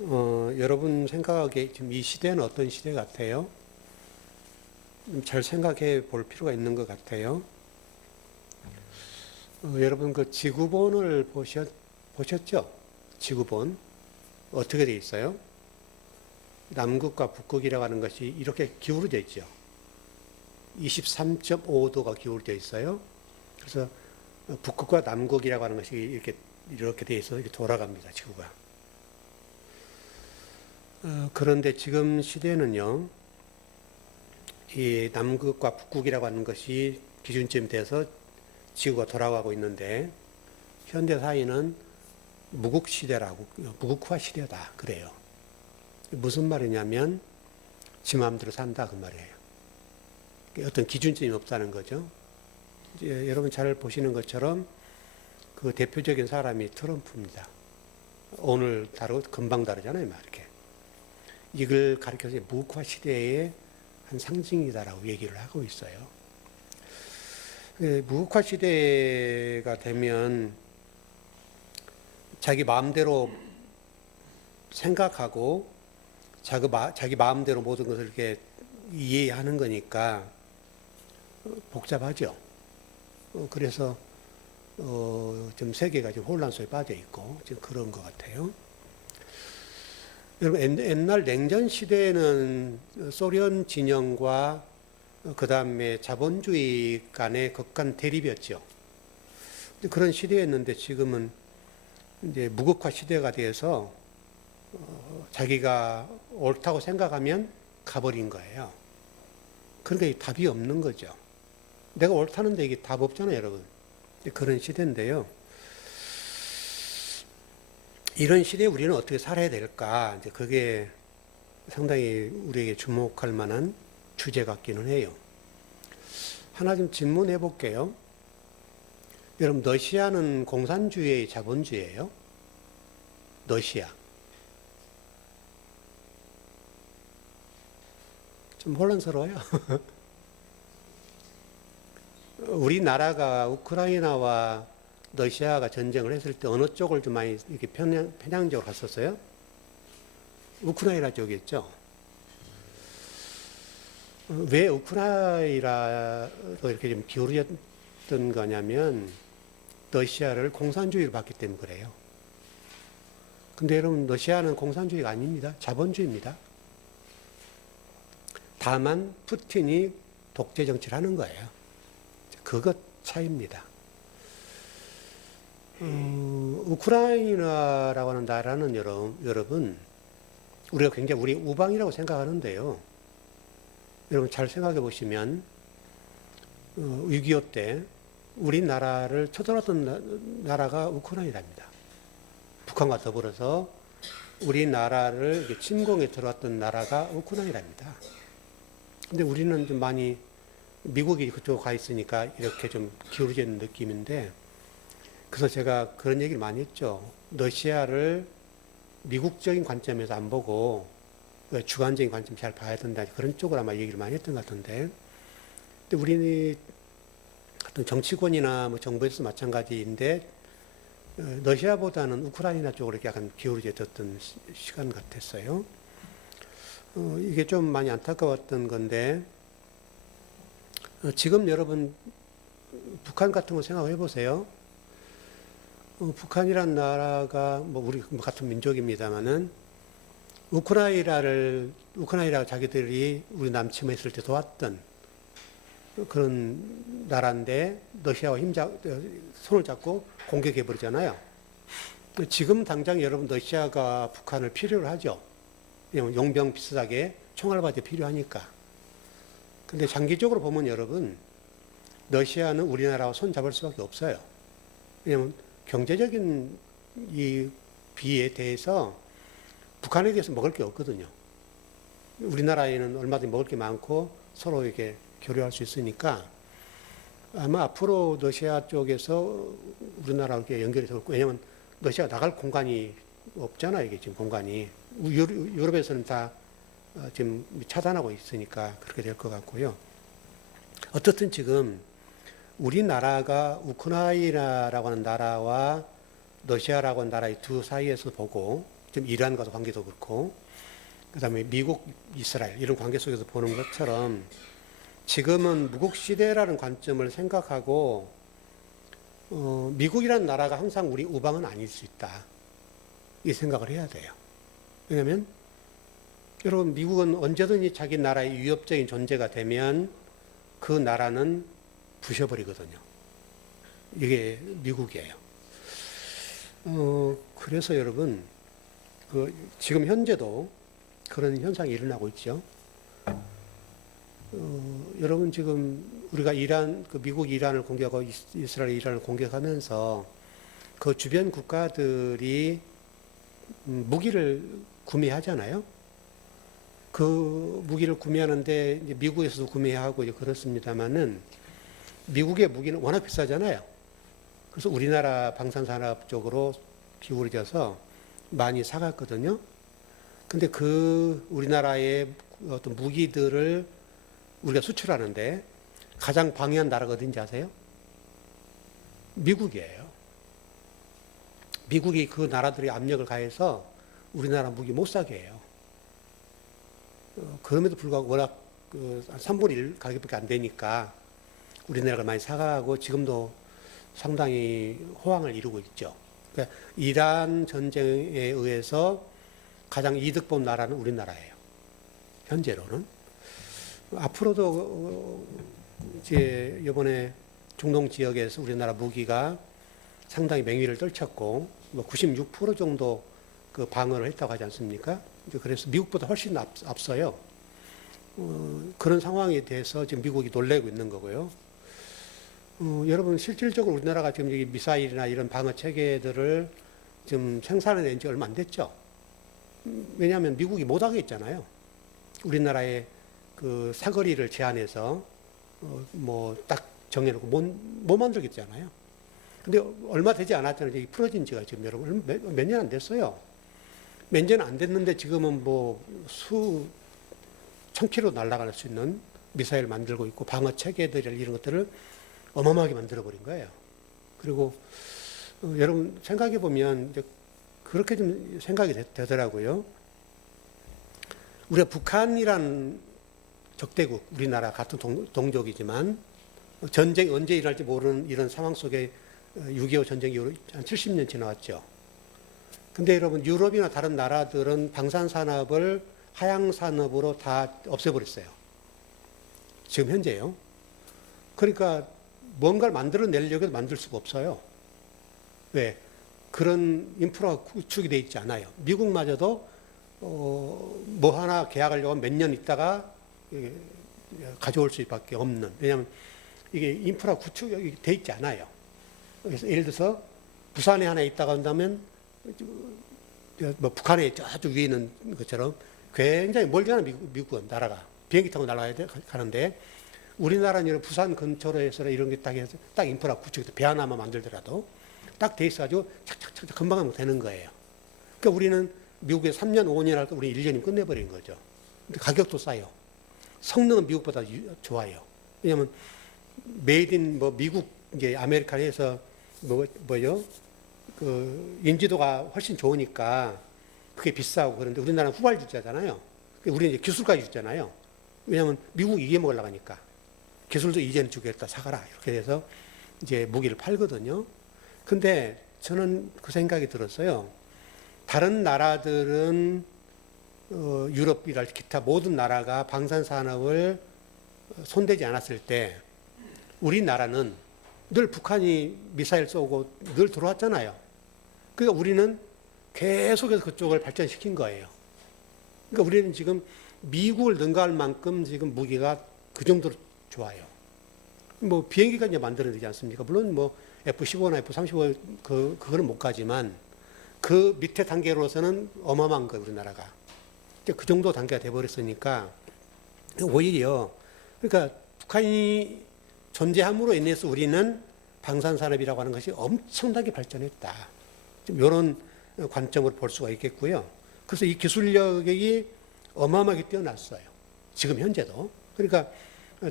여러분 생각하기에 지금 이 시대는 어떤 시대 같아요? 잘 생각해 볼 필요가 있는 것 같아요. 여러분 그 지구본을 보셨죠? 지구본 어떻게 돼 있어요? 남극과 북극이라고 하는 것이 이렇게 기울어져 있죠. 23.5도가 기울어져 있어요. 그래서 북극과 남극이라고 하는 것이 이렇게 돼 있어서 이렇게 돌아갑니다. 지구가. 그런데 지금 시대는요, 이 남극과 북극이라고 하는 것이 기준점이 돼서 지구가 돌아가고 있는데, 현대 사회는 무극화 시대다. 그래요. 무슨 말이냐면, 지 마음대로 산다. 그 말이에요. 어떤 기준점이 없다는 거죠. 이제 여러분 잘 보시는 것처럼 그 대표적인 사람이 트럼프입니다. 오늘 다르고 금방 다르잖아요. 이렇게. 이걸 가리켜서 무극화 시대의 한 상징이다라고 얘기를 하고 있어요. 무극화 시대가 되면 자기 마음대로 생각하고 자기 마음대로 모든 것을 이렇게 이해하는 거니까 복잡하죠. 그래서 좀 세계가 좀 혼란 속에 빠져 있고 지금 그런 것 같아요. 여러분 옛날 냉전 시대에는 소련 진영과 그 다음에 자본주의 간의 극한 대립이었죠. 그런 시대였는데 지금은 이제 무극화 시대가 돼서 자기가 옳다고 생각하면 가버린 거예요. 그러니까 답이 없는 거죠. 내가 옳다는데 이게 답 없잖아요, 여러분. 그런 시대인데요. 이런 시대에 우리는 어떻게 살아야 될까? 이제 그게 상당히 우리에게 주목할 만한 주제 같기는 해요. 하나 좀 질문해 볼게요. 여러분, 러시아는 공산주의의 자본주의예요? 러시아. 좀 혼란스러워요. 우리나라가 우크라이나와 러시아가 전쟁을 했을 때 어느 쪽을 좀 많이 이렇게 편향적으로 갔었어요? 우크라이나 쪽이었죠. 왜 우크라이나로 이렇게 좀 기울어졌던 거냐면 러시아를 공산주의로 봤기 때문에 그래요. 근데 여러분 러시아는 공산주의가 아닙니다. 자본주의입니다. 다만 푸틴이 독재 정치를 하는 거예요. 그것 차이입니다. 우크라이나라고 하는 나라는 여러분 우리가 굉장히 우리 우방이라고 생각하는데요. 여러분 잘 생각해 보시면 6.25 때 우리나라를 쳐들어왔던 나라가 우크라이나입니다. 북한과 더불어서 우리나라를 침공에 들어왔던 나라가 우크라이나입니다. 근데 우리는 좀 많이 미국이 그쪽 가 있으니까 이렇게 좀 기울어져 있는 느낌인데, 그래서 제가 그런 얘기를 많이 했죠. 러시아를 미국적인 관점에서 안 보고 주관적인 관점 잘 봐야 된다. 그런 쪽으로 아마 얘기를 많이 했던 것 같은데, 근데 우리 어떤 정치권이나 뭐 정부에서 마찬가지인데 러시아보다는 우크라이나 쪽으로 이렇게 약간 기울어졌던 시간 같았어요. 이게 좀 많이 안타까웠던 건데, 지금 여러분 북한 같은 거 생각해 보세요. 북한이란 나라가 뭐 우리 같은 민족입니다만은 우크라이나가 자기들이 우리 남침했을 때 도왔던 그런 나라인데 러시아와 손을 잡고 공격해 버리잖아요. 지금 당장 여러분 러시아가 북한을 필요로 하죠. 용병 비슷하게 총알바지 필요하니까. 근데 장기적으로 보면 여러분 러시아는 우리나라와 손 잡을 수밖에 없어요. 왜냐하면 경제적인 이 비에 대해서 북한에 대해서 먹을 게 없거든요. 우리나라에는 얼마든지 먹을 게 많고 서로 이렇게 교류할 수 있으니까 아마 앞으로 러시아 쪽에서 우리나라와 이렇게 연결이 될 거고, 왜냐하면 러시아가 나갈 공간이 없잖아요. 이게 지금 공간이. 유럽에서는 다 지금 차단하고 있으니까 그렇게 될 것 같고요. 어떻든 지금 우리나라가 우크라이나라고 하는 나라와 러시아라고 하는 나라의 두 사이에서 보고 지금 이란과도 관계도 그렇고, 그다음에 미국, 이스라엘 이런 관계 속에서 보는 것처럼 지금은 무국 시대라는 관점을 생각하고 미국이라는 나라가 항상 우리 우방은 아닐 수 있다. 이 생각을 해야 돼요. 왜냐하면 여러분 미국은 언제든지 자기 나라의 위협적인 존재가 되면 그 나라는 부셔버리거든요. 이게 미국이에요. 그래서 여러분 지금 현재도 그런 현상이 일어나고 있죠. 여러분 지금 우리가 미국 이란을 공격하고 이스라엘 이란을 공격하면서 그 주변 국가들이 무기를 구매하잖아요. 그 무기를 구매하는데 이제 미국에서도 구매하고 이제 그렇습니다만은 미국의 무기는 워낙 비싸잖아요. 그래서 우리나라 방산산업 쪽으로 기울어져서 많이 사갔거든요. 근데 그 우리나라의 어떤 무기들을 우리가 수출하는데 가장 방해한 나라가 어딘지 아세요? 미국이에요. 미국이 그 나라들의 압력을 가해서 우리나라 무기 못 사게 해요. 그럼에도 불구하고 워낙 3분의 1 가격밖에 안 되니까 우리나라가 많이 사가고 지금도 상당히 호황을 이루고 있죠. 그러니까 이란 전쟁에 의해서 가장 이득 본 나라는 우리나라예요. 현재로는. 앞으로도 이제 이번에 중동 지역에서 우리나라 무기가 상당히 맹위를 떨쳤고 96% 정도 그 방어를 했다고 하지 않습니까? 그래서 미국보다 훨씬 앞서요. 그런 상황에 대해서 지금 미국이 놀래고 있는 거고요. 여러분 실질적으로 우리나라가 지금 여기 미사일이나 이런 방어 체계들을 지금 생산해낸 지 얼마 안 됐죠. 왜냐하면 미국이 못하게 했잖아요. 우리나라의 그 사거리를 제한해서 뭐 딱 정해놓고 못 만들겠잖아요. 근데 얼마 되지 않았잖아요. 이게 풀어진 지가 지금 여러분 몇 년 안 됐어요. 몇 년 안 됐는데 지금은 뭐 수천 킬로 날아갈 수 있는 미사일 만들고 있고 방어 체계들 이런 것들을 어마어마하게 만들어 버린 거예요. 그리고 여러분 생각해 보면 이제 그렇게 좀 생각이 되더라고요. 우리가 북한이란 적대국, 우리나라 같은 동족이지만 전쟁이 언제 일어날지 모르는 이런 상황 속에 6.25 전쟁 이후로 한 70년 지나왔죠. 근데 여러분 유럽이나 다른 나라들은 방산산업을 하향산업으로 다 없애버렸어요. 지금 현재요. 그러니까 뭔가를 만들어내려고 해도 만들 수가 없어요. 왜? 그런 인프라가 구축이 돼 있지 않아요. 미국마저도 뭐 하나 계약하려고 몇 년 있다가 가져올 수밖에 없는. 왜냐하면 이게 인프라 구축이 돼 있지 않아요. 그래서 예를 들어서 부산에 하나 있다가 한다면 뭐 북한에 저쪽 위에 있는 것처럼 굉장히 멀잖아요. 미국은 나라가 비행기 타고 날아가야 가는데 우리나라는 부산 근처로 해서 이런 게 딱 해서 딱 인프라 구축해서 배 하나만 만들더라도 딱 돼 있어가지고 착착착 금방 하면 되는 거예요. 그러니까 우리는 미국에 3년, 5년 할 때 우리 1년이면 끝내버린 거죠. 근데 가격도 싸요. 성능은 미국보다 좋아요. 왜냐하면 메이드 인 뭐 미국 이제 아메리칸에서 뭐요? 그 인지도가 훨씬 좋으니까 그게 비싸고 그런데 우리나라는 후발주자잖아요. 우리는 이제 기술까지 주잖아요. 왜냐하면 미국 이겨 먹으려고 하니까 기술도 이제는 주겠다 사가라 이렇게 돼서 이제 무기를 팔거든요. 근데 저는 그 생각이 들었어요. 다른 나라들은 유럽이랄지 기타 모든 나라가 방산산업을 손대지 않았을 때 우리나라는 늘 북한이 미사일 쏘고 늘 들어왔잖아요. 그러니까 우리는 계속해서 그쪽을 발전시킨 거예요. 그러니까 우리는 지금 미국을 능가할 만큼 지금 무기가 그 정도로 좋아요. 뭐 비행기가 이제 만들어내지 않습니까? 물론 뭐 F-15나 F-35 그거는 못 가지만 그 밑에 단계로서는 어마어마한 거예요, 우리나라가. 그 정도 단계가 돼버렸으니까 오히려 그러니까 북한이 존재함으로 인해서 우리는 방산산업이라고 하는 것이 엄청나게 발전했다. 좀 이런 관점으로 볼 수가 있겠고요. 그래서 이 기술력이 어마어마하게 뛰어났어요. 지금 현재도. 그러니까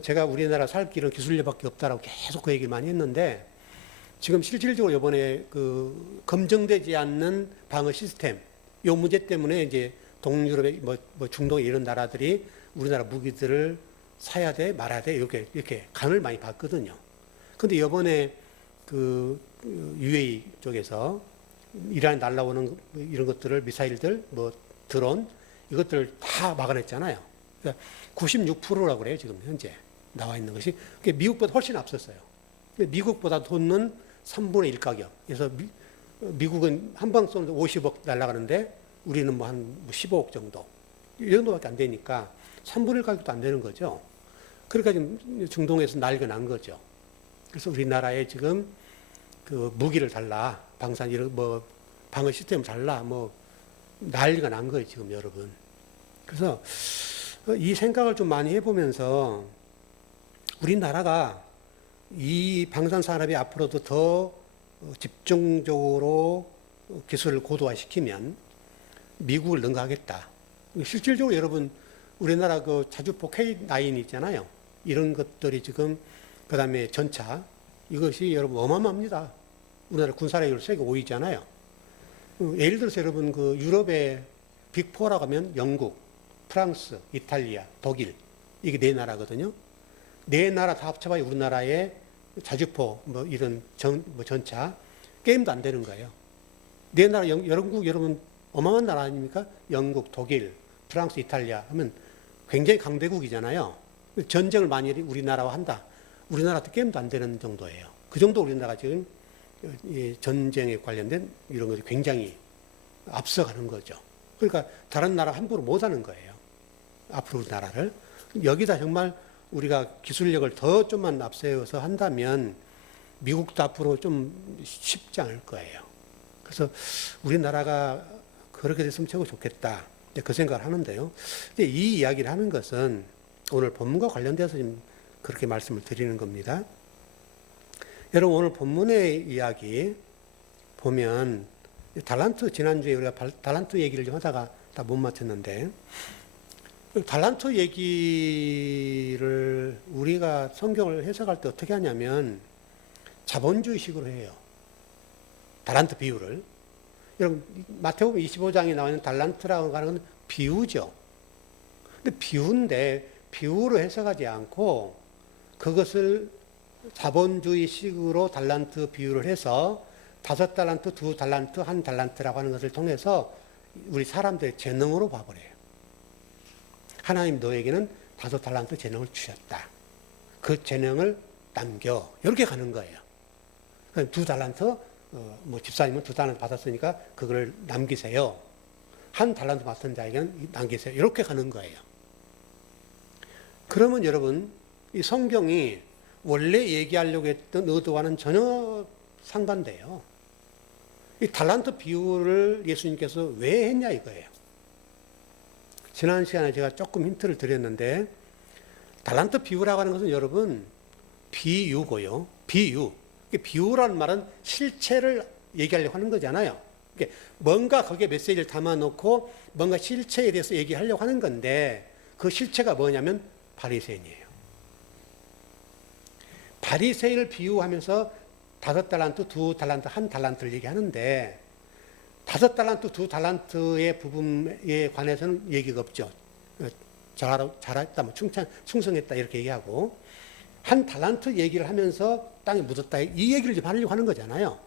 제가 우리나라 살 길은 기술력밖에 없다라고 계속 그 얘기를 많이 했는데 지금 실질적으로 이번에 그 검증되지 않는 방어 시스템 이 문제 때문에 이제 동유럽의 뭐 중동 이런 나라들이 우리나라 무기들을 사야 돼 말아야 돼 이렇게 간을 많이 봤거든요. 근데 이번에 그 UAE 쪽에서 이란에 날라오는 이런 것들을 미사일들 뭐 드론 이것들을 다 막아냈잖아요. 그러니까 96%라고 그래요 지금 현재 나와 있는 것이. 미국보다 훨씬 앞섰어요. 미국보다 돈은 3분의 1 가격. 그래서 미국은 한 방 쏘는데 50억 날아가는데 우리는 뭐 한 15억 정도. 이 정도밖에 안 되니까 3분의 1 가격도 안 되는 거죠. 그러니까 지금 중동에서 난리가 난 거죠. 그래서 우리나라에 지금 그 무기를 달라, 방산 이런 뭐 방어 시스템을 달라, 뭐 난리가 난 거예요 지금 여러분. 그래서 이 생각을 좀 많이 해보면서 우리나라가 이 방산 산업이 앞으로도 더 집중적으로 기술을 고도화시키면 미국을 능가하겠다. 실질적으로 여러분 우리나라 그 자주포 K9 있잖아요. 이런 것들이 지금 그다음에 전차 이것이 여러분 어마어마합니다. 우리나라 군사력으로 세계 5위잖아요. 예를 들어서 여러분 그 유럽의 빅4라고 하면 영국, 프랑스, 이탈리아, 독일 이게 네 나라거든요. 네 나라 다 합쳐봐야 우리나라의 자주포 뭐 이런 전차 게임도 안 되는 거예요. 네 나라 영국 여러분 어마어마한 나라 아닙니까? 영국, 독일, 프랑스, 이탈리아 하면 굉장히 강대국이잖아요. 전쟁을 많이 우리나라와 한다. 우리나라도 게임도 안 되는 정도예요. 그 정도 우리나라가 지금 전쟁에 관련된 이런 것이 굉장히 앞서가는 거죠. 그러니까 다른 나라 함부로 못하는 거예요. 앞으로 우리나라를. 여기다 정말 우리가 기술력을 더 좀만 앞세워서 한다면 미국도 앞으로 좀 쉽지 않을 거예요. 그래서 우리나라가 그렇게 됐으면 최고 좋겠다. 그 생각을 하는데요. 이 이야기를 하는 것은 오늘 본문과 관련돼서 지금 그렇게 말씀을 드리는 겁니다. 여러분 오늘 본문의 이야기 보면 달란트 지난주에 우리가 달란트 얘기를 좀 하다가 다 못 마쳤는데 달란트 얘기를 우리가 성경을 해석할 때 어떻게 하냐면 자본주의식으로 해요. 달란트 비유를. 여러분 마태복음 25장에 나와 있는 달란트라고 하는 건 비유죠. 근데 비유인데 비유로 해석하지 않고 그것을 자본주의식으로 달란트 비유를 해서 5달란트, 2달란트, 1달란트라고 하는 것을 통해서 우리 사람들의 재능으로 봐버려요. 하나님 너에게는 5달란트 재능을 주셨다. 그 재능을 남겨. 이렇게 가는 거예요. 2달란트, 뭐 집사님은 2달란트 받았으니까 그걸 남기세요. 1달란트 받은 자에게는 남기세요. 이렇게 가는 거예요. 그러면 여러분 이 성경이 원래 얘기하려고 했던 의도와는 전혀 상반돼요. 이 달란트 비유를 예수님께서 왜 했냐 이거예요. 지난 시간에 제가 조금 힌트를 드렸는데 달란트 비유라고 하는 것은 여러분 비유고요. 비유. 비유라는 말은 실체를 얘기하려고 하는 거잖아요. 뭔가 거기에 메시지를 담아놓고 뭔가 실체에 대해서 얘기하려고 하는 건데 그 실체가 뭐냐면 바리새인이에요. 바리새인을 비유하면서 5달란트, 2달란트, 1달란트를 얘기하는데 5달란트, 2달란트의 부분에 관해서는 얘기가 없죠. 잘했다, 뭐 충성했다 이렇게 얘기하고 1달란트 얘기를 하면서 땅에 묻었다 이 얘기를 좀 하려고 하는 거잖아요.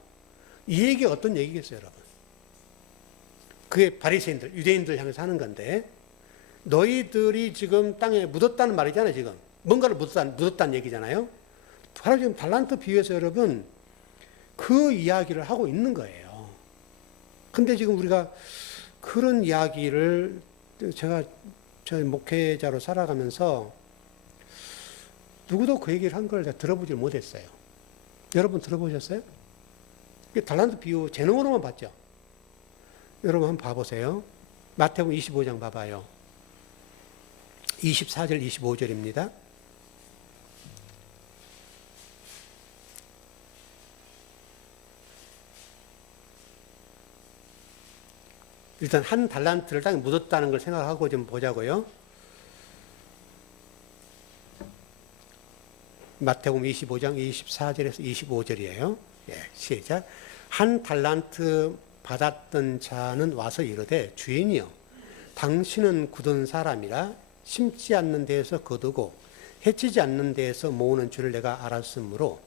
이 얘기가 어떤 얘기겠어요, 여러분? 그게 바리새인들, 유대인들 향해서 하는 건데 너희들이 지금 땅에 묻었다는 말이잖아요, 지금. 뭔가를 묻었다는 얘기잖아요. 바로 지금 달란트 비유에서 여러분 그 이야기를 하고 있는 거예요. 근데 지금 우리가 그런 이야기를 제가 저희 목회자로 살아가면서 누구도 그 얘기를 한 걸 들어보질 못했어요. 여러분 들어보셨어요? 달란트 비유 재능으로만 봤죠? 여러분 한번 봐보세요. 마태복음 25장 봐봐요. 24절 25절입니다. 일단 1달란트를 땅에 묻었다는 걸 생각하고 좀 보자고요. 마태복음 25장 24절에서 25절이에요. 예, 시작. 1달란트 받았던 자는 와서 이르되 주인이여 당신은 굳은 사람이라 심지 않는 데에서 거두고 해치지 않는 데에서 모으는 줄을 내가 알았으므로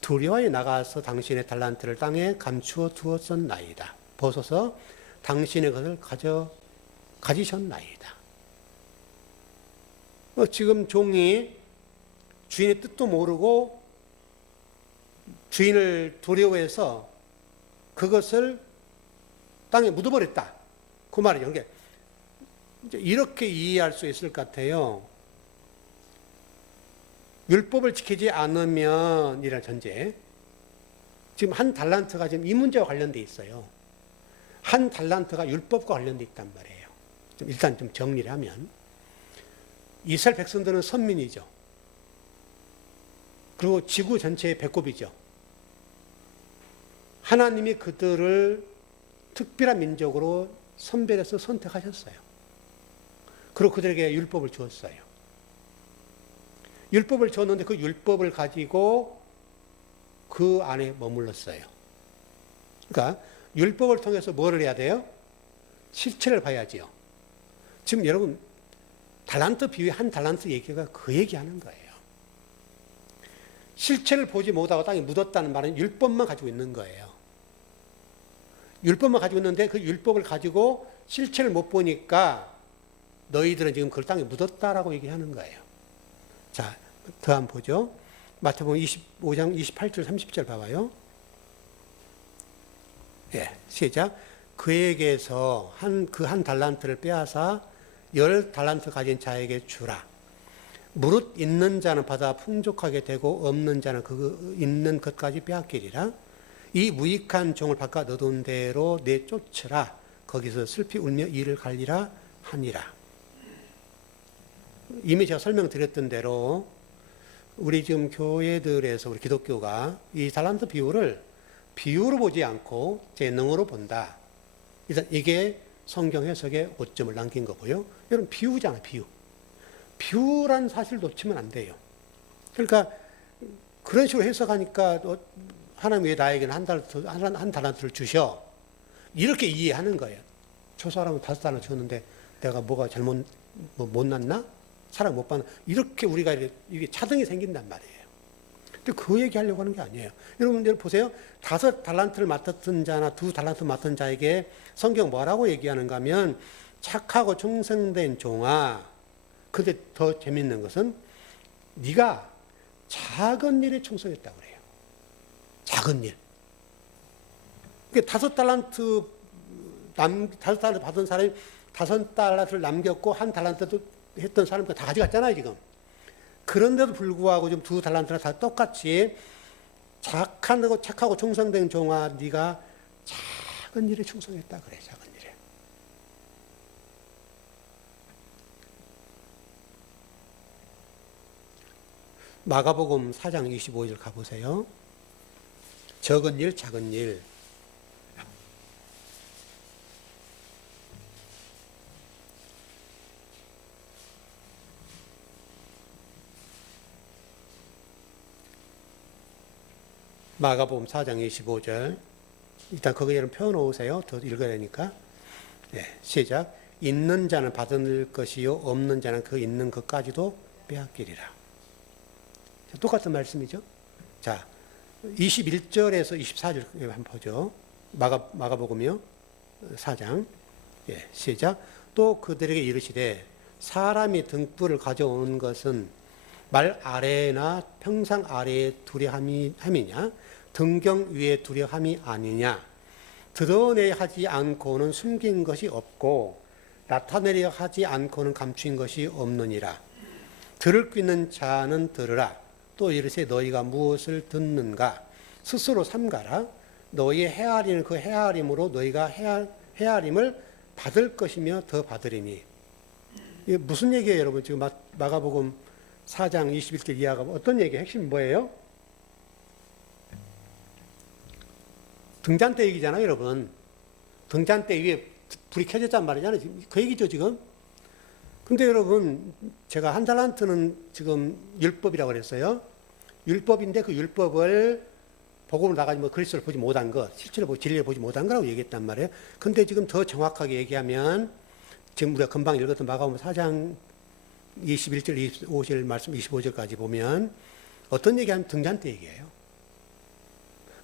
두려워에 나가서 당신의 달란트를 땅에 감추어 두었었나이다. 벗어서 당신의 것을 가지셨나이다. 지금 종이 주인의 뜻도 모르고 주인을 두려워해서 그것을 땅에 묻어버렸다. 그 말이죠. 그러니까 이렇게 이해할 수 있을 것 같아요. 율법을 지키지 않으면 이라는 전제. 지금 한 달란트가 지금 이 문제와 관련돼 있어요. 한 달란트가 율법과 관련돼 있단 말이에요. 일단 좀 정리를 하면 이스라엘 백성들은 선민이죠. 그리고 지구 전체의 배꼽이죠. 하나님이 그들을 특별한 민족으로 선별해서 선택하셨어요. 그리고 그들에게 율법을 주었어요. 율법을 줬는데 그 율법을 가지고 그 안에 머물렀어요. 그러니까 율법을 통해서 뭐를 해야 돼요? 실체를 봐야지요. 지금 여러분 달란트 비유의 한 달란트 얘기가 그 얘기하는 거예요. 실체를 보지 못하고 땅에 묻었다는 말은 율법만 가지고 있는 거예요. 율법만 가지고 있는데 그 율법을 가지고 실체를 못 보니까 너희들은 지금 그걸 땅에 묻었다라고 얘기하는 거예요. 자, 더 한번 보죠. 마태복음 25장 28절 30절 봐봐요. 예, 시작. 그에게서 그 한 달란트를 빼앗아 10달란트 가진 자에게 주라. 무릇 있는 자는 받아 풍족하게 되고 없는 자는 그 있는 것까지 빼앗기리라. 이 무익한 종을 바깥 넣어둔 대로 내쫓으라. 거기서 슬피 울며 이를 갈리라 하니라. 이미 제가 설명드렸던 대로 우리 지금 교회들에서 우리 기독교가 이 달란트 비유로 보지 않고 재능으로 본다. 일단 이게 성경 해석에 오점을 남긴 거고요. 여러분 비유잖아요, 비유. 비유란 사실 놓치면 안 돼요. 그러니까 그런 식으로 해석하니까 하나님 왜 나에게는 한 달란트를 주셔? 이렇게 이해하는 거예요. 저 사람은 5달란트 줬는데 내가 뭐가 잘못 못났나? 사랑 못 받나? 이렇게 우리가 이게 차등이 생긴단 말이에요. 근데 그 얘기하려고 하는 게 아니에요. 여러분들 보세요. 5달란트를 맡았던 자나 2달란트 맡은 자에게 성경 뭐라고 얘기하는가 하면 착하고 충성된 종아. 근데 더 재밌는 것은 네가 작은 일에 충성했다고 그래요. 작은 일. 그러니까 5달란트 받은 사람이 5달란트를 남겼고 1달란트도 했던 사람들 다 가져갔잖아요, 지금. 그런데도 불구하고 좀 2달란트나 다 똑같이 착하고 충성된 종아, 네가 작은 일에 충성했다 그래, 작은 일에. 마가복음 4장 25절 가보세요. 적은 일, 작은 일. 마가복음 4장 25절. 일단 거기에 펴 놓으세요. 더 읽어야 되니까. 네, 시작. 있는 자는 받을 것이요 없는 자는 그 있는 것까지도 빼앗기리라. 똑같은 말씀이죠. 자, 21절에서 24절 한번 보죠. 마가복음이요. 4장. 예, 시작. 또 그들에게 이르시되 사람이 등불을 가져오는 것은 말 아래나 평상 아래에 두려함이냐 등경 위에 두려함이 아니냐. 드러내야 하지 않고는 숨긴 것이 없고 나타내려 하지 않고는 감추인 것이 없느니라. 들을 귀 있는 자는 들으라. 또 이르세 너희가 무엇을 듣는가 스스로 삼가라. 너희의 헤아리는 그 헤아림으로 너희가 헤아림을 받을 것이며 더 받으리니. 이게 무슨 얘기예요, 여러분? 지금 마가복음 4장 21절 이하가 어떤 얘기예요? 핵심이 뭐예요? 등잔대 얘기잖아요, 여러분. 등잔대 위에 불이 켜졌단 말이잖아요. 그 얘기죠, 지금. 근데 여러분, 제가 1달란트는 지금 율법이라고 그랬어요. 율법인데 그 율법을 복음을 나가지 뭐 그리스도를 보지 못한 것, 실제로 진리를 보지 못한 거라고 얘기했단 말이에요. 근데 지금 더 정확하게 얘기하면 지금 우리가 금방 읽었던 마가복음 4장 21절, 25절 말씀 25절까지 보면 어떤 얘기하면 등잔대 얘기예요.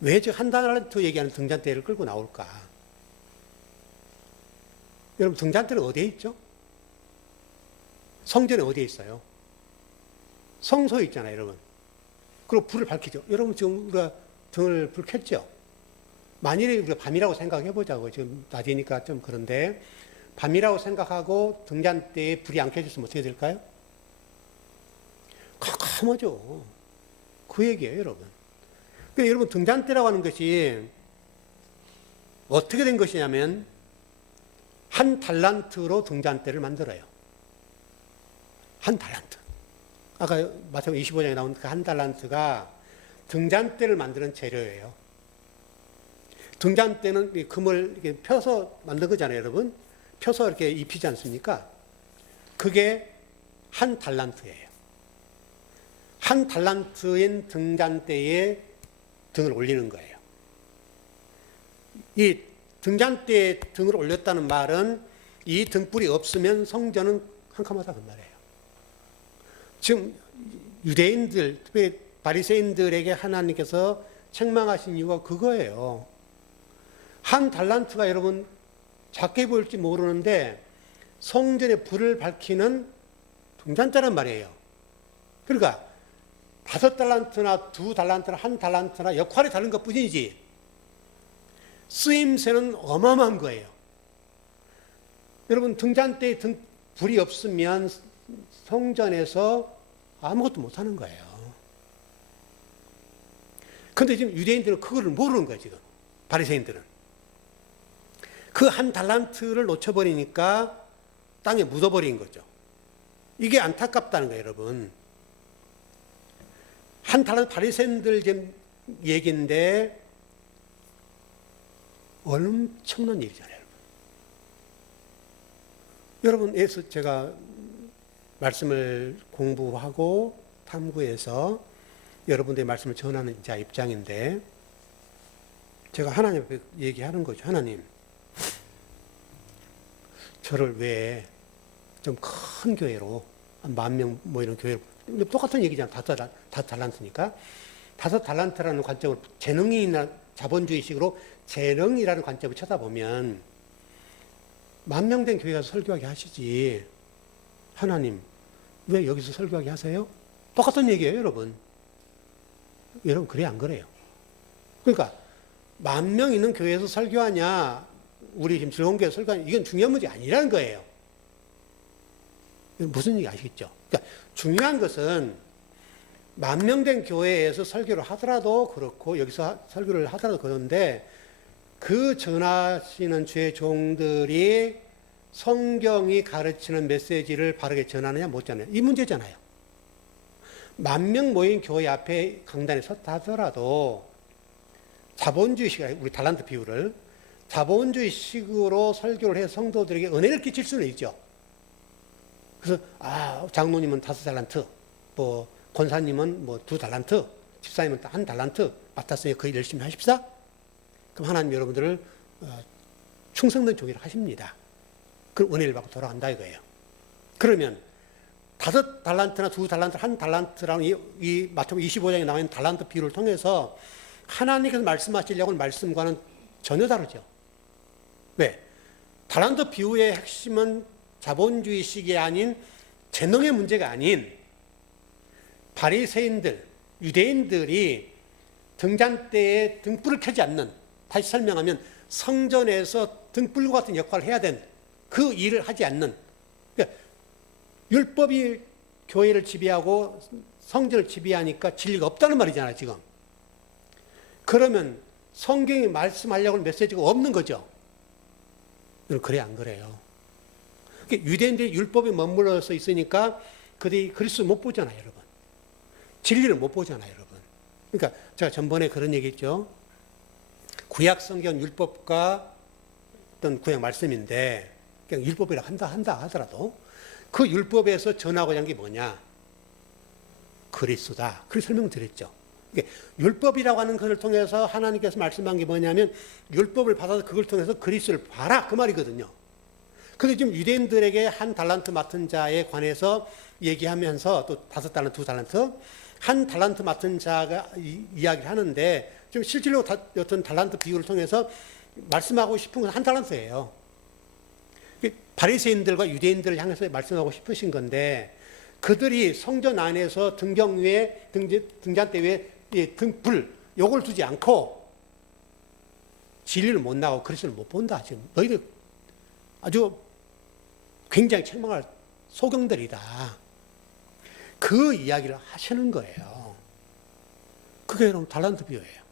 왜 저 한 달란트 얘기하는 등잔대를 끌고 나올까? 여러분 등잔대는 어디에 있죠? 성전에 어디에 있어요? 성소에 있잖아요, 여러분. 그리고 불을 밝히죠. 여러분 지금 우리가 등을 불 켰죠? 만일에 우리가 밤이라고 생각해 보자고. 지금 낮이니까 좀 그런데 밤이라고 생각하고 등잔대에 불이 안 켜졌으면 어떻게 될까요? 깜깜하죠. 그 얘기예요, 여러분. 그러니까 여러분 등잔대라고 하는 것이 어떻게 된 것이냐면 한 달란트로 등잔대를 만들어요. 한 달란트. 아까 마태복음 25장에 나온 그 한 달란트가 등잔대를 만드는 재료예요. 등잔대는 금을 이렇게 펴서 만든 거잖아요, 여러분. 펴서 이렇게 입히지 않습니까? 그게 한 달란트예요. 한 달란트인 등잔대에 등을 올리는 거예요. 이 등잔대에 등을 올렸다는 말은 이 등불이 없으면 성전은 캄캄하다는 말이에요. 지금 유대인들, 특히 바리새인들에게 하나님께서 책망하신 이유가 그거예요. 한 달란트가 여러분 작게 보일지 모르는데 성전에 불을 밝히는 등잔대란 말이에요. 그러니까 5달란트나 2달란트나 1달란트나 역할이 다른 것 뿐이지 쓰임새는 어마어마한 거예요. 여러분 등잔대에 불이 없으면 성전에서 아무것도 못하는 거예요. 그런데 지금 유대인들은 그거를 모르는 거예요. 지금 바리새인들은 그 한 달란트를 놓쳐버리니까 땅에 묻어버린 거죠. 이게 안타깝다는 거예요, 여러분. 한 달란트 바리새인들 지금 얘기인데 엄청난 일이잖아요, 여러분. 여러분에서 제가 말씀을 공부하고 탐구해서 여러분들의 말씀을 전하는 자 입장인데 제가 하나님 앞에 얘기하는 거죠. 하나님, 저를 왜 좀 큰 교회로 한 10,000명 모이는 교회로, 똑같은 얘기잖아. 5달란트니까 5달란트라는 관점으로 재능이나 자본주의식으로 재능이라는 관점을 쳐다보면 10,000명 된 교회 가서 설교하게 하시지. 하나님, 왜 여기서 설교하게 하세요? 똑같은 얘기예요, 여러분. 여러분, 그래, 안 그래요? 그러니까, 10,000명 있는 교회에서 설교하냐, 우리 지금 즐거운 교회에서 설교하냐, 이건 중요한 문제 아니라는 거예요. 무슨 얘기 아시겠죠? 그러니까, 중요한 것은 10,000명 된 교회에서 설교를 하더라도 그렇고, 여기서 설교를 하더라도 그런데, 그 전하시는 주의 종들이 성경이 가르치는 메시지를 바르게 전하느냐 못 전하느냐 이 문제잖아요. 10,000명 모인 교회 앞에 강단에 섰다 하더라도 자본주의식, 우리 달란트 비율을 자본주의식으로 설교를 해서 성도들에게 은혜를 끼칠 수는 있죠. 그래서 장로님은 5달란트, 뭐 권사님은 뭐 2달란트, 집사님은 1달란트 맡았으니 그 일 열심히 하십사. 그럼 하나님 여러분들을 충성된 종이라 하십니다. 그럼 은혜를 받고 돌아간다 이거예요. 그러면 5달란트나 2달란트, 1달란트라는 이 마태복음 25장에 나와 있는 달란트 비율을 통해서 하나님께서 말씀하시려고 하는 말씀과는 전혀 다르죠. 왜? 달란트 비율의 핵심은 자본주의식이 아닌 재능의 문제가 아닌 바리새인들, 유대인들이 등잔대에 등불을 켜지 않는, 다시 설명하면 성전에서 등불과 같은 역할을 해야 되는 그 일을 하지 않는, 그러니까 율법이 교회를 지배하고 성전을 지배하니까 진리가 없다는 말이잖아요, 지금. 그러면 성경이 말씀하려고 하는 메시지가 없는 거죠. 그래, 안 그래요? 그러니까 유대인들이 율법에 머물러서 있으니까 그들이 그리스도 못 보잖아요, 여러분. 진리를 못 보잖아요, 여러분. 그러니까 제가 전번에 그런 얘기 했죠. 구약 성경 율법과 어떤 구약 말씀인데 그냥 율법이라 한다 하더라도 그 율법에서 전하고자 한 게 뭐냐? 그리스도다. 그렇게 설명드렸죠. 율법이라고 하는 것을 통해서 하나님께서 말씀한 게 뭐냐면 율법을 받아서 그걸 통해서 그리스도를 봐라 그 말이거든요. 근데 지금 유대인들에게 한 달란트 맡은 자에 관해서 얘기하면서 또 5달란트, 2달란트, 한 달란트 맡은 자가 이야기를 하는데 지금 실질로 어떤 달란트 비유를 통해서 말씀하고 싶은 건 한 달란트예요. 바리새인들과 유대인들을 향해서 말씀하고 싶으신 건데 그들이 성전 안에서 등경 위에 등잔대 위에 등불 요걸 두지 않고 진리를 못 나가고 그리스도를 못 본다. 지금 너희들 아주 굉장히 책망할 소경들이다. 그 이야기를 하시는 거예요. 그게 여러분 달란트 비유예요.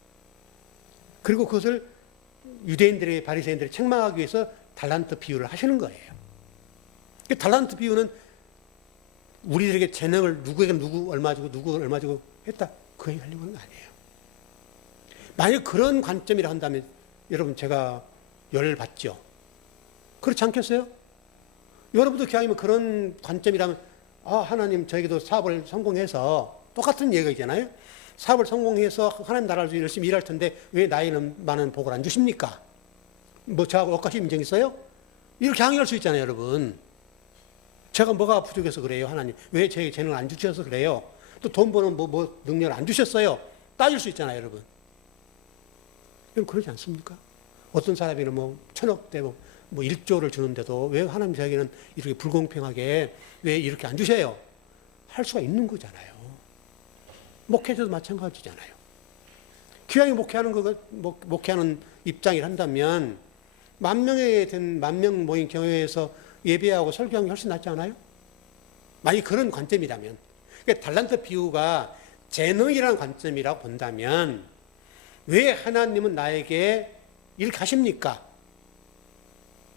그리고 그것을 유대인들의 바리새인들이 책망하기 위해서 달란트 비유를 하시는 거예요. 달란트 비유는 우리들에게 재능을 누구에게 누구 얼마 주고 누구 얼마 주고 했다. 그 얘기 하려고 하는 거 아니에요. 만약 그런 관점이라 한다면 여러분 제가 열을 받죠. 그렇지 않겠어요? 여러분도 기왕이면 그런 관점이라면 하나님 저에게도 사업을 성공해서 똑같은 얘기잖아요. 사업을 성공해서 하나님 나라를 위해서 열심히 일할 텐데 왜 나이는 많은 복을 안 주십니까? 뭐 저하고 똑같이 인정 있어요? 이렇게 항의할 수 있잖아요, 여러분. 제가 뭐가 부족해서 그래요, 하나님? 왜 제 재능을 안 주셔서 그래요? 또 돈 버는 뭐 능력을 안 주셨어요? 따질 수 있잖아요, 여러분. 여러분 그러지 않습니까? 어떤 사람이는 뭐 1000억대 뭐 1조를 주는데도 왜 하나님 저에게는 이렇게 불공평하게 왜 이렇게 안 주셔요? 할 수가 있는 거잖아요. 목회자도 마찬가지잖아요. 기왕에 목회하는 입장을 한다면 만 명 모인 교회에서 예배하고 설교하는 게 훨씬 낫지 않아요? 만약 그런 관점이라면. 그러니까 달란트 비유가 재능이라는 관점이라고 본다면 왜 하나님은 나에게 이렇게 하십니까?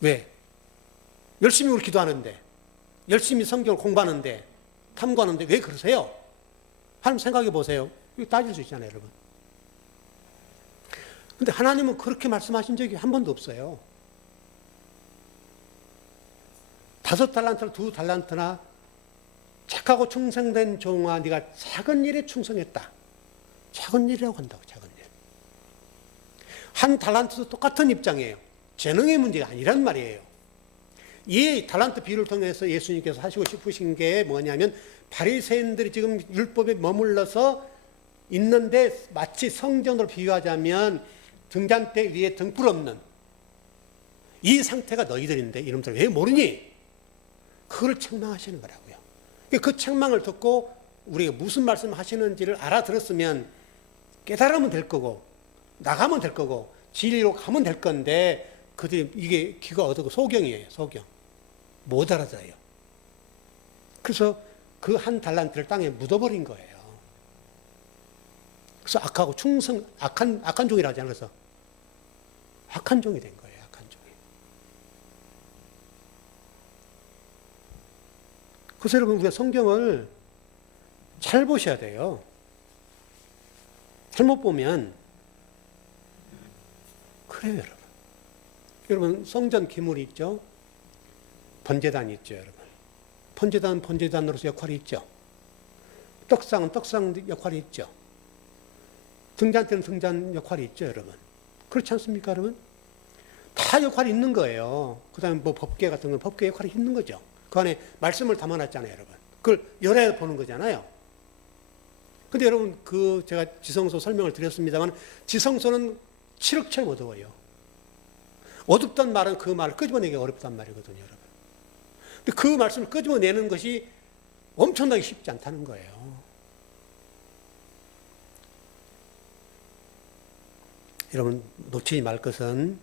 왜? 열심히 우리 기도하는데, 열심히 성경을 공부하는데, 탐구하는데 왜 그러세요? 하나님 생각해 보세요. 이거 따질 수 있잖아요, 여러분. 근데 하나님은 그렇게 말씀하신 적이 한 번도 없어요. 5달란트나 2달란트나 착하고 충성된 종아 네가 작은 일에 충성했다. 작은 일이라고 한다고, 작은 일. 한 달란트도 똑같은 입장이에요. 재능의 문제가 아니란 말이에요. 이 달란트 비유를 통해서 예수님께서 하시고 싶으신 게 뭐냐면 바리새인들이 지금 율법에 머물러서 있는데 마치 성전으로 비유하자면 등잔대 위에 등불 없는 이 상태가 너희들인데 이놈들 왜 모르니? 그걸 책망하시는 거라고요. 그 책망을 듣고 우리가 무슨 말씀 하시는지를 알아들었으면 깨달으면 될 거고 나가면 될 거고 진리로 가면 될 건데 그들이 이게 귀가 어두고 소경이에요. 소경. 못 알아들어요. 그래서 그 한 달란트를 땅에 묻어버린 거예요. 그래서 악하고 악한 종이라 하잖아요. 그래서 악한 종이 된 거예요. 악한 종이. 그래서 여러분 우리가 성경을 잘 보셔야 돼요. 잘못 보면 그래요, 여러분. 여러분 성전 기물이 있죠. 번제단이 있죠, 여러분. 번제단은 번제단으로서 역할이 있죠. 떡상은 떡상 역할이 있죠. 등잔대는 등잔 역할이 있죠, 여러분. 그렇지 않습니까, 여러분? 다 역할이 있는 거예요. 그 다음에 뭐 법궤 같은 건 법궤 역할이 있는 거죠. 그 안에 말씀을 담아놨잖아요, 여러분. 그걸 열어 보는 거잖아요. 근데 여러분, 제가 지성소 설명을 드렸습니다만, 지성소는 칠흑처럼 어두워요. 어둡단 말은 그 말을 끄집어내기 어렵단 말이거든요, 여러분. 근데 그 말씀을 끄집어내는 것이 엄청나게 쉽지 않다는 거예요. 여러분 놓치지 말 것은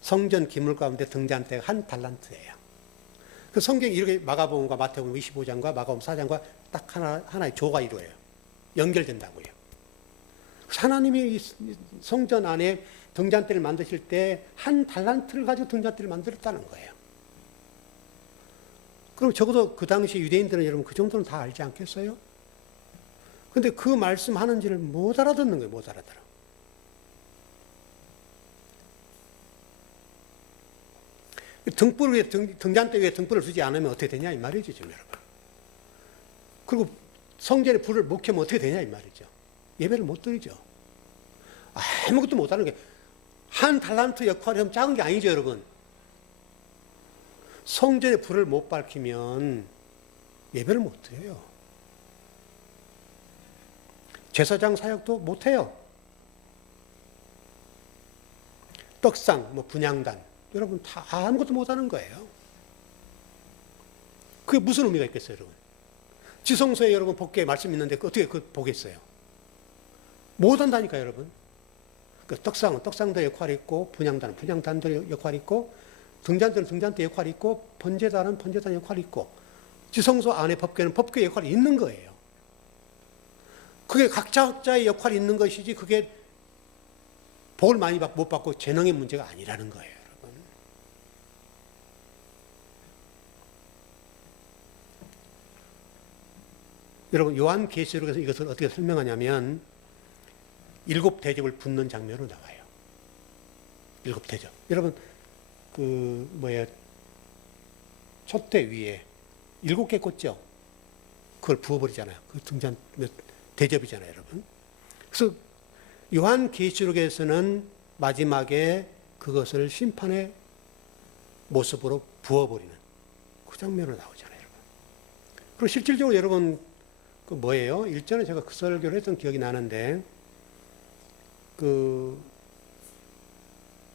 성전 기물 가운데 등잔대가 한 달란트예요. 그 성경이 이렇게 마가복음과 마태복음 25장과 마가복음 4장과 딱 하나의 조가 이루어요. 연결된다고요. 하나님이 성전 안에 등잔대를 만드실 때 한 달란트를 가지고 등잔대를 만들었다는 거예요. 그럼 적어도 그 당시 유대인들은 여러분 그 정도는 다 알지 않겠어요? 근데 그 말씀하는지를 못 알아듣는 거예요. 못 알아들어. 등불 위에 등잔대 위에 등불을 두지 않으면 어떻게 되냐 이 말이죠, 지금 여러분. 그리고 성전에 불을 못 켜면 어떻게 되냐 이 말이죠. 예배를 못 드리죠. 아무것도 못하는 게, 한 달란트 역할이 좀 작은 게 아니죠, 여러분. 성전에 불을 못 밝히면 예배를 못 드려요. 제사장 사역도 못 해요. 떡상, 분향단, 여러분 다 아무것도 못 하는 거예요. 그게 무슨 의미가 있겠어요, 여러분? 지성소에 여러분 복귀의 말씀 있는데 어떻게 보겠어요? 못 한다니까요, 여러분. 그 떡상은 떡상도 역할이 있고, 분향단은 분향단도 역할이 있고, 등잔대는 등잔대 역할이 있고, 번제단은 번제단 역할이 있고, 지성소 안에 법궤는 법궤 역할이 있는 거예요. 그게 각자의 역할이 있는 것이지, 그게 복을 많이 못 받고 재능의 문제가 아니라는 거예요, 여러분. 여러분, 요한계시록에서 이것을 어떻게 설명하냐면 7 대접을 붓는 장면으로 나와요. 7 대접. 여러분, 촛대 위에 7개 꽂죠? 그걸 부어버리잖아요. 그 등잔 대접이잖아요, 여러분. 그래서 요한계시록에서는 마지막에 그것을 심판의 모습으로 부어버리는 그 장면으로 나오잖아요, 여러분. 그리고 실질적으로 여러분, 일전에 제가 그 설교를 했던 기억이 나는데,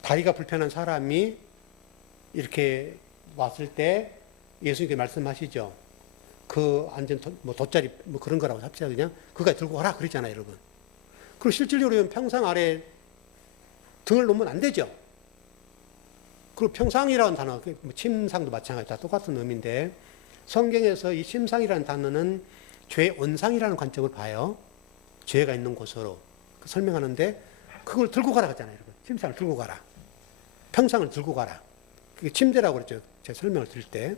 다리가 불편한 사람이 이렇게 왔을 때 예수님께 말씀하시죠. 안전 돗자리 그런 거라고 합시다. 그냥 그거 들고 와라 그러잖아요, 여러분. 그리고 실질적으로 평상 아래 등을 놓으면 안 되죠. 그리고 평상이라는 단어, 침상도 마찬가지, 다 똑같은 의미인데, 성경에서 이 침상이라는 단어는 죄의 원상이라는 관점을 봐요. 죄가 있는 곳으로 설명하는데, 그걸 들고 가라 하잖아요, 여러분. 침상을 들고 가라. 평상을 들고 가라. 그게 침대라고 그랬죠. 제가 설명을 드릴 때.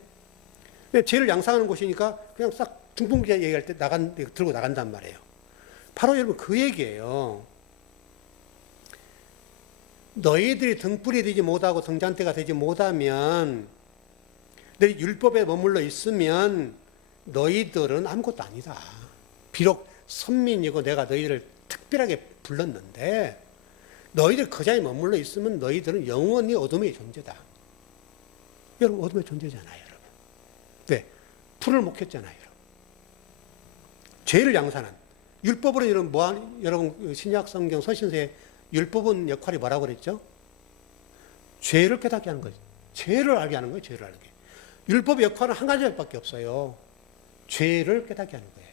죄를 양상하는 곳이니까 그냥 싹 중풍기자 얘기할 때 들고 나간단 말이에요. 바로 여러분 그 얘기예요. 너희들이 등불이 되지 못하고 등잔대가 되지 못하면, 너희 율법에 머물러 있으면 너희들은 아무것도 아니다. 비록 선민이고 내가 너희를 특별하게 불렀는데, 너희들 그 자리에 머물러 있으면 너희들은 영원히 어둠의 존재다. 여러분, 어둠의 존재잖아요, 여러분. 네, 불을 못 켰잖아요, 여러분. 죄를 양산한. 율법으로 여러분 신약 성경 서신서에 율법은 역할이 뭐라고 그랬죠? 죄를 깨닫게 하는 거죠. 죄를 알게 하는 거예요, 죄를 알게. 율법의 역할은 한 가지밖에 없어요. 죄를 깨닫게 하는 거예요.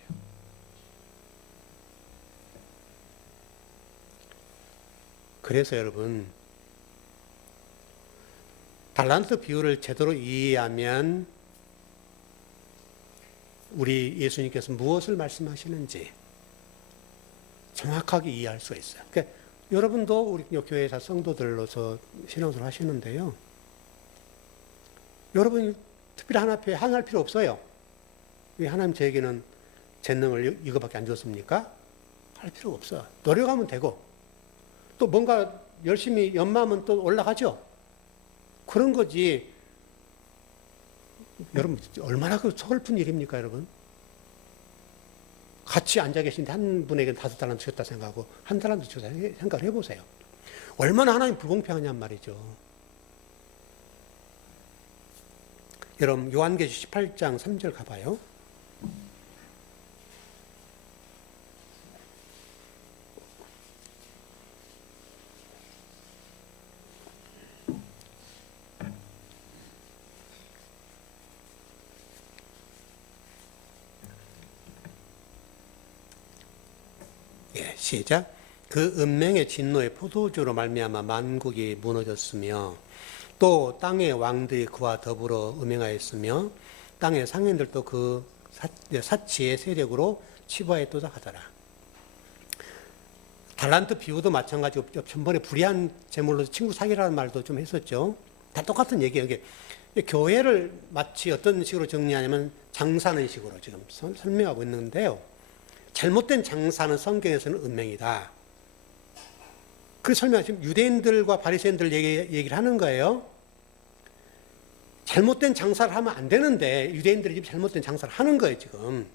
그래서 여러분, 달란트 비유를 제대로 이해하면 우리 예수님께서 무엇을 말씀하시는지 정확하게 이해할 수가 있어요. 그러니까 여러분도 우리 교회 성도들로서 신앙생활 하시는데요. 여러분이 특별히 하나님 앞에 항의할 필요 없어요. 왜 하나님 저에게는 재능을 이거밖에 안 줬습니까? 할 필요 없어. 노력하면 되고, 또 뭔가 열심히 연마하면 또 올라가죠. 그런 거지. 여러분, 얼마나 서글픈 일입니까, 여러분? 같이 앉아 계신데 한 분에게 5달란트 주셨다 생각하고 한 달란트 주셨다 생각을 해보세요. 얼마나 하나님 불공평하냔 말이죠. 여러분, 요한계시 18장 3절 가봐요. 시작. 그 은맹의 진노의 포도주로 말미암아 만국이 무너졌으며, 또 땅의 왕들이 그와 더불어 음행하였으며, 땅의 상인들도 그 사치의 세력으로 치부하였도다 하더라. 달란트 비유도 마찬가지고, 전번에 불의한 재물로 친구 사기라는 말도 좀 했었죠. 다 똑같은 얘기예요. 이게 교회를 마치 어떤 식으로 정리하냐면 장사하는 식으로 지금 설명하고 있는데요. 잘못된 장사는 성경에서는 은맹이다. 그래서 설명하시면 유대인들과 바리새인들 얘기를 하는 거예요. 잘못된 장사를 하면 안 되는데 유대인들이 지금 잘못된 장사를 하는 거예요, 지금.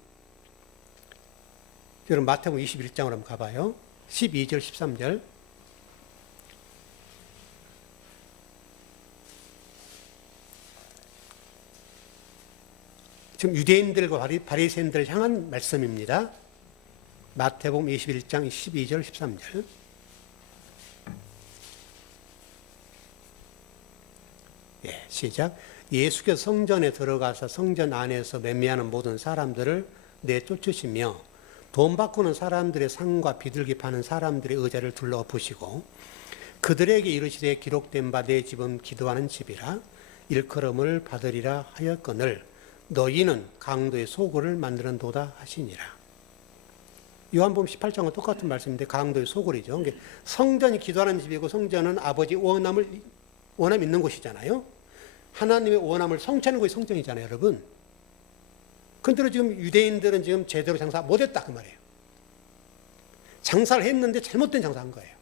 여러분 마태복음 21장으로 한번 가봐요. 12절, 13절. 지금 유대인들과 바리새인들을 향한 말씀입니다. 마태복음 21장 12절, 13절. 예, 시작. 예수께서 성전에 들어가서 성전 안에서 매매하는 모든 사람들을 내쫓으시며 돈 바꾸는 사람들의 상과 비둘기 파는 사람들의 의자를 둘러엎으시고 그들에게 이르시되 기록된 바 내 집은 기도하는 집이라 일컬음을 받으리라 하였거늘 너희는 강도의 소굴을 만드는도다 하시니라. 요한복음 18장과 똑같은 말씀인데 강도의 소굴이죠. 성전이 기도하는 집이고 성전은 아버지 원함 있는 곳이잖아요. 하나님의 원함을 성취하는 것이 성전이잖아요, 여러분. 그런데 지금 유대인들은 지금 제대로 장사 못했다 그 말이에요. 장사를 했는데 잘못된 장사한 거예요.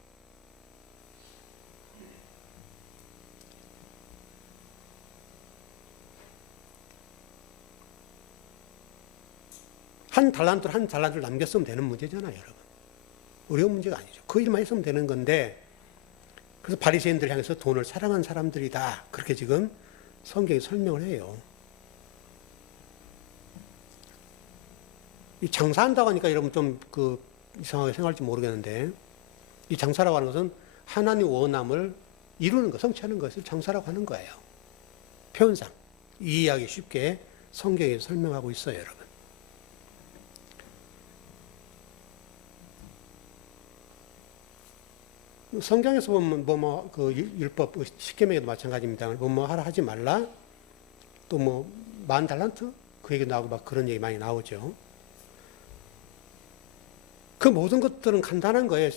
한 달란트를 남겼으면 되는 문제잖아요, 여러분. 어려운 문제가 아니죠. 그 일만 했으면 되는 건데, 그래서 바리새인들 향해서 돈을 사랑한 사람들이다. 그렇게 지금 성경이 설명을 해요. 이 장사한다고 하니까 여러분 좀 이상하게 생각할지 모르겠는데, 이 장사라고 하는 것은 하나님 원함을 이루는 것, 성취하는 것을 장사라고 하는 거예요. 표현상. 이해하기 쉽게 성경에 설명하고 있어요, 여러분. 성경에서 보면 율법 십계명에도 마찬가지입니다. 뭐 하라 하지 말라. 또 10,000달란트 그 얘기 나오고 막 그런 얘기 많이 나오죠. 그 모든 것들은 간단한 거예요.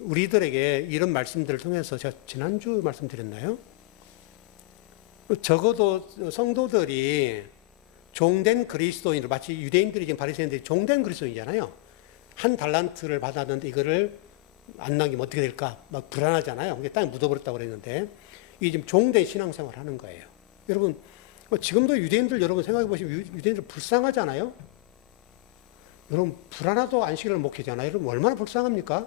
우리들에게 이런 말씀들을 통해서 제가 지난주 말씀드렸나요? 적어도 성도들이 종된 그리스도인으로 마치 유대인들이 지금 바리새인들이 종된 그리스도인이잖아요. 1달란트를 받았는데 이거를 안 남기면 어떻게 될까? 막 불안하잖아요. 땅에 묻어버렸다고 그랬는데 이게 지금 종된 신앙생활을 하는 거예요. 여러분 지금도 유대인들 여러분 생각해 보시면 유대인들 불쌍하잖아요. 여러분 불안하도 안식일을 목회잖아요. 여러분 얼마나 불쌍합니까?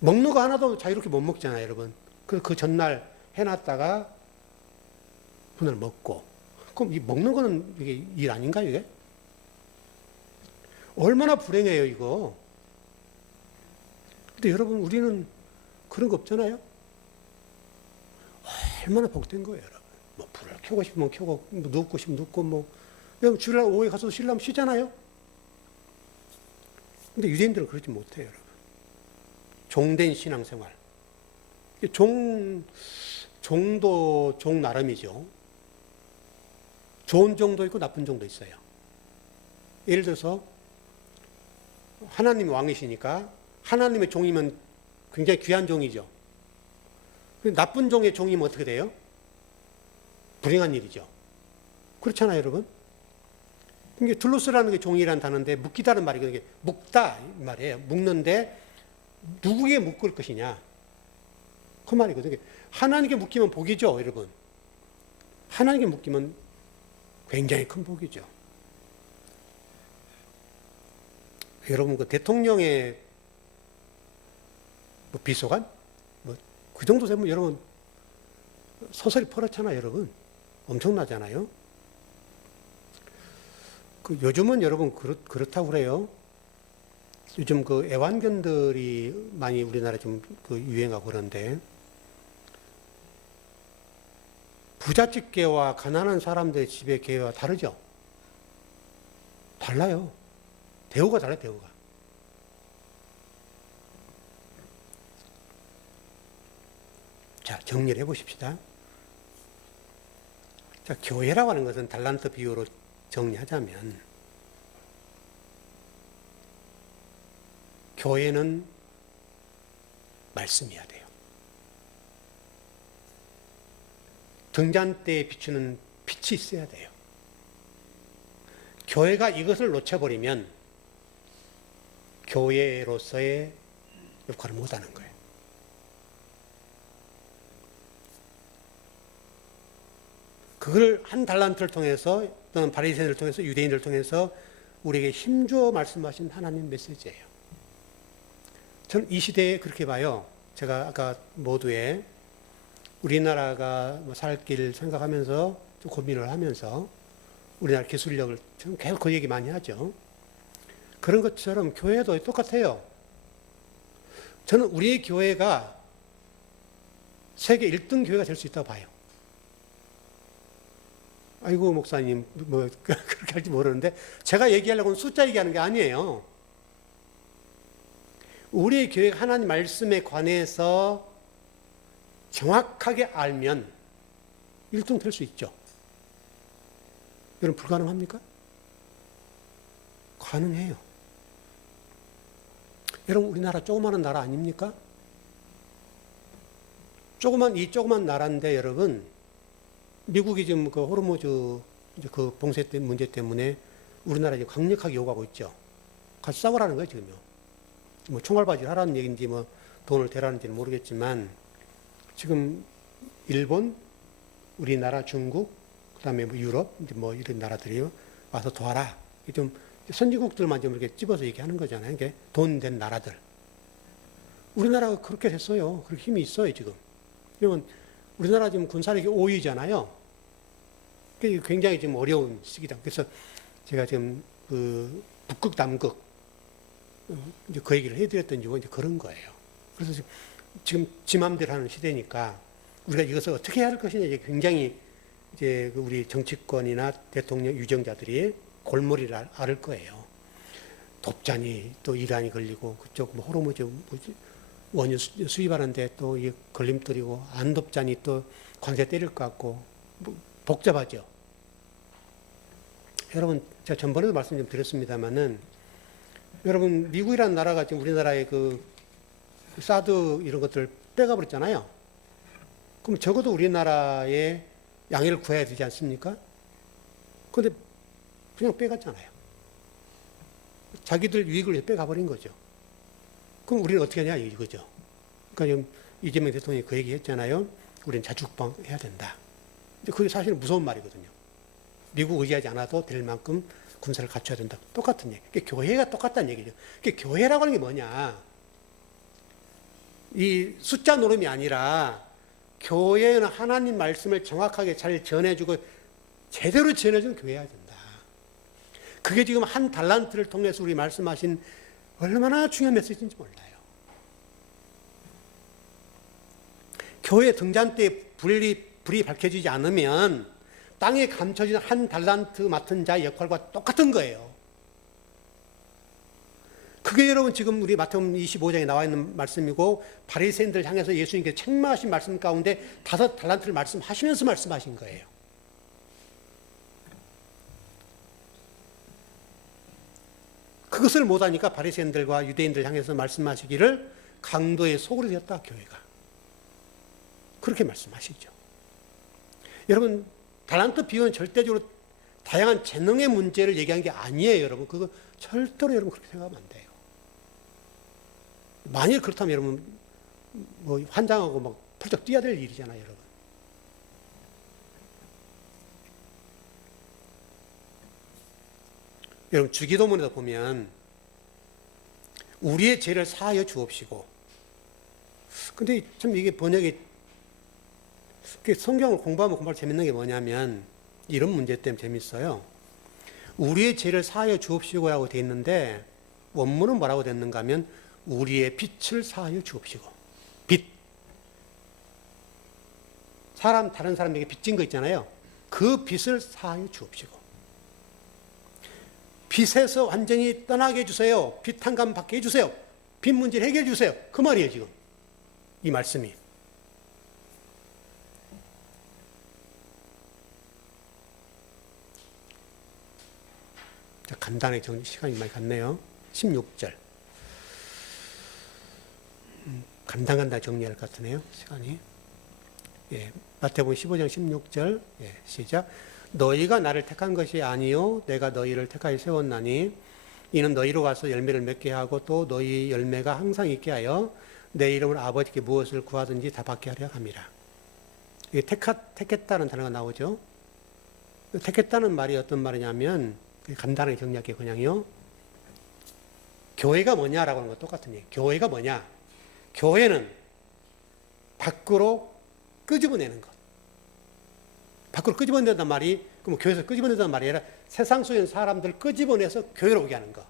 먹는 거 하나도 자유롭게 못 먹잖아요, 여러분. 그 전날 해놨다가 오늘 먹고. 그럼 이 먹는 거는 이게 일 아닌가요, 이게? 얼마나 불행해요, 이거. 근데 여러분, 우리는 그런 거 없잖아요? 얼마나 복된 거예요, 여러분. 불을 켜고 싶으면 켜고, 눕고 싶으면 눕고, 여러분, 주일날 오후에 가서 쉬려면 쉬잖아요? 근데 유대인들은 그러지 못해요, 여러분. 종된 신앙생활. 종도 종 나름이죠. 좋은 종도 있고 나쁜 종도 있어요. 예를 들어서 하나님이 왕이시니까 하나님의 종이면 굉장히 귀한 종이죠. 나쁜 종의 종이면 어떻게 돼요? 불행한 일이죠. 그렇잖아요, 여러분. 이게 둘로스라는 게 종이라는 단어인데 묶이다는 말이거든요. 묶다 이 말이에요. 묶는데 누구에게 묶을 것이냐. 그 말이거든요. 하나님께 묶이면 복이죠, 여러분. 하나님께 묶이면 굉장히 큰 복이죠. 여러분 그 대통령의 비서관? 그 정도 되면 여러분 소설이 퍼렇잖아요, 여러분. 엄청나잖아요. 요즘은 여러분 그렇다고 그래요. 요즘 애완견들이 많이 우리나라에 좀 유행하고 그런데 부잣집 개와 가난한 사람들의 집의 개와 다르죠? 달라요. 대우가 달라요, 대우가. 자, 정리를 해보십시다. 자, 교회라고 하는 것은 달란트 비유로 정리하자면 교회는 말씀이어야 돼요. 등잔대에 비추는 빛이 있어야 돼요. 교회가 이것을 놓쳐버리면 교회로서의 역할을 못하는 거예요. 그걸 1달란트를 통해서 또는 바리새인을 통해서 유대인들을 통해서 우리에게 힘주어 말씀하신 하나님 메시지예요. 저는 이 시대에 그렇게 봐요. 제가 아까 모두에 우리나라가 살 길 생각하면서 좀 고민을 하면서 우리나라 기술력을 저는 계속 그 얘기 많이 하죠. 그런 것처럼 교회도 똑같아요. 저는 우리 교회가 세계 1등 교회가 될 수 있다고 봐요. 아이고 목사님 뭐 그렇게 할지 모르는데 제가 얘기하려고는 숫자 얘기하는 게 아니에요. 우리 교회가 하나님 말씀에 관해서 정확하게 알면 1등 될 수 있죠. 여러분 불가능합니까? 가능해요. 여러분 우리나라 조그마한 나라 아닙니까? 조그만 나라인데 여러분 미국이 지금 그 호르무즈 그 봉쇄 문제 때문에 우리나라 지금 강력하게 요구하고 있죠. 같이 싸우라는 거예요 지금요. 뭐 총알바지를 하라는 얘기인지 뭐 돈을 대라는지는 모르겠지만 지금 일본, 우리나라, 중국, 그다음에 뭐 유럽 뭐 이런 나라들이 와서 도와라. 좀 선진국들만 좀 이렇게 집어서 얘기하는 거잖아요. 이게 돈 된 나라들. 우리나라가 그렇게 됐어요. 그렇게 힘이 있어요 지금. 그러면 우리나라 지금 군사력이 5위잖아요. 굉장히 지금 어려운 시기다. 그래서 제가 지금 그 북극, 남극 이제 그 얘기를 해드렸던 이유가 이제 그런 거예요. 그래서 지금 지 맘대로 하는 시대니까 우리가 이것을 어떻게 해야 할 것이냐 이제 굉장히 이제 우리 정치권이나 대통령 유정자들이 골머리를 앓을 거예요. 돕자니 또 이란이 걸리고 그쪽 뭐 호르무즈 원유 수입하는데 또 이 걸림돌이고 안 돕자니 또 관세 때릴 것 같고 뭐 복잡하죠. 여러분 제가 전번에도 말씀 좀 드렸습니다만은 여러분 미국이라는 나라가 지금 우리나라의 그 사드 이런 것들을 빼가 버렸잖아요. 그럼 적어도 우리나라의 양해를 구해야 되지 않습니까? 그런데 그냥 빼갔잖아요. 자기들 유익을 위해 빼가 버린 거죠. 그럼 우리는 어떻게 하냐 이거죠. 그러니까 지금 이재명 대통령이 그 얘기 했잖아요. 우리는 자주국방 해야 된다. 근데 그게 사실은 무서운 말이거든요. 미국 의지하지 않아도 될 만큼 군사를 갖춰야 된다. 똑같은 얘기. 그러니까 교회가 똑같다는 얘기죠. 그러니까 교회라고 하는 게 뭐냐. 이 숫자 노름이 아니라 교회는 하나님 말씀을 정확하게 잘 전해주고 제대로 전해주는 교회여야 된다. 그게 지금 한 달란트를 통해서 우리 말씀하신 얼마나 중요한 메시지인지 몰라요. 교회 등잔대에 불이 밝혀지지 않으면 땅에 감춰진 한 달란트 맡은 자의 역할과 똑같은 거예요. 그게 여러분 지금 우리 마태복음 25장에 나와 있는 말씀이고 바리새인들 향해서 예수님께서 책망하신 말씀 가운데 5 달란트를 말씀하시면서 말씀하신 거예요. 그것을 못하니까 바리새인들과 유대인들 향해서 말씀하시기를 강도의 소굴이 되었다 교회가. 그렇게 말씀하시죠. 여러분 달란트 비유는 절대적으로 다양한 재능의 문제를 얘기한 게 아니에요. 여러분 그거 절대로 여러분 그렇게 생각하면 안 돼요. 만일 그렇다면 여러분 뭐 환장하고 막 펄쩍 뛰어야 될 일이잖아요. 여러분. 여러분 주기도문에도 보면 우리의 죄를 사하여 주옵시고 근데 참 이게 번역이 성경을 공부하면 공부할 재밌는 게 뭐냐면 이런 문제 때문에 재밌어요. 우리의 죄를 사하여 주옵시고라고 되어 있는데 원문은 뭐라고 됐는가 하면 우리의 빚을 사하여 주옵시고. 빚. 다른 사람에게 빚진 거 있잖아요. 그 빚을 사하여 주옵시고. 빚에서 완전히 떠나게 해주세요. 빚 탕감 받게 해주세요. 빚 문제를 해결해 주세요. 그 말이에요 지금 이 말씀이. 간단하게 정리 시간이 많이 갔네요. 16절. 간단간단 정리할 것 같으네요. 시간이. 예, 마태복음 15장 16절. 예, 시작. 너희가 나를 택한 것이 아니요 내가 너희를 택하여 세웠나니 이는 너희로 가서 열매를 맺게 하고 또 너희 열매가 항상 있게 하여 내 이름으로 아버지께 무엇을 구하든지 다 받게 하려 함이라. 이게 택했다는 단어가 나오죠. 택했다는 말이 어떤 말이냐면 간단하게 정리할게요. 그냥요. 교회가 뭐냐라고 하는 거 똑같은 얘기. 교회가 뭐냐? 교회는 밖으로 끄집어내는 것. 밖으로 끄집어낸다는 말이, 그럼 교회에서 끄집어낸다는 말이 아니라 세상 속에 있는 사람들 끄집어내서 교회로 오게 하는 거.